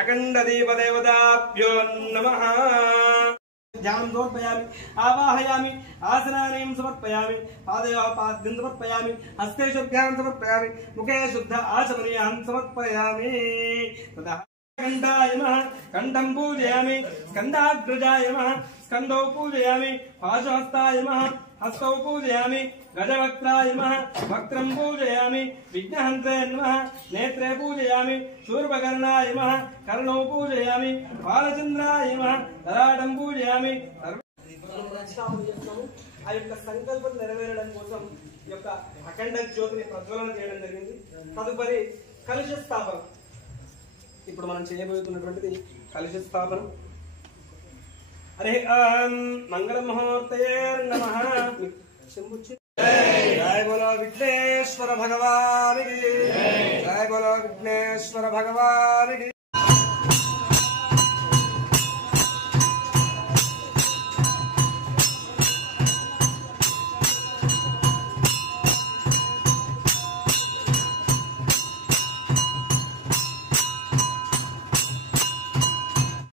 अखंड दीप देवताभ्यो नमः। ध्यानं समर्पयामि, आवाहयामि, आसनानीं समर्पयामि, पादयोः पाद्यं समर्पयामि, हस्ते शुद्धां समर्पयामि, मुखे शुद्ध आचमनीयां समर्पयामि। ततः कंठाय नमः, कंठं पूजयामि, स्कन्धाग्रजाय नमः, स्कन्धौ पूजयामि, पाशहस्ताय नमः, हस्तौ पूजयामि, गजवक्त्राय नमः, वक्त्रं पूजयामि, विघ्नहन्त्रे नमः, नेत्रे पूजयामि, शूर्पकर्णाय नमः, कर्णौ पूजयामि, बालचन्द्राय नमः, ललाटं पूजयामि। ఆ యొక్క సంకల్పం నెరవేరడం కోసం ఈ యొక్క అఖండ జ్యోతిని ప్రజ్వలన చేయడం జరిగింది. తదుపరి కలశ స్థాపన. ఇప్పుడు మనం చేయబోతున్నటువంటిది కలశ స్థాపన. హరి ఓం మంగళ ముహూర్తయే నమః. జయ బోలో విఘ్నేశ్వర భగవానికి, జయ బోలో విఘ్నేశ్వర భగవానికి.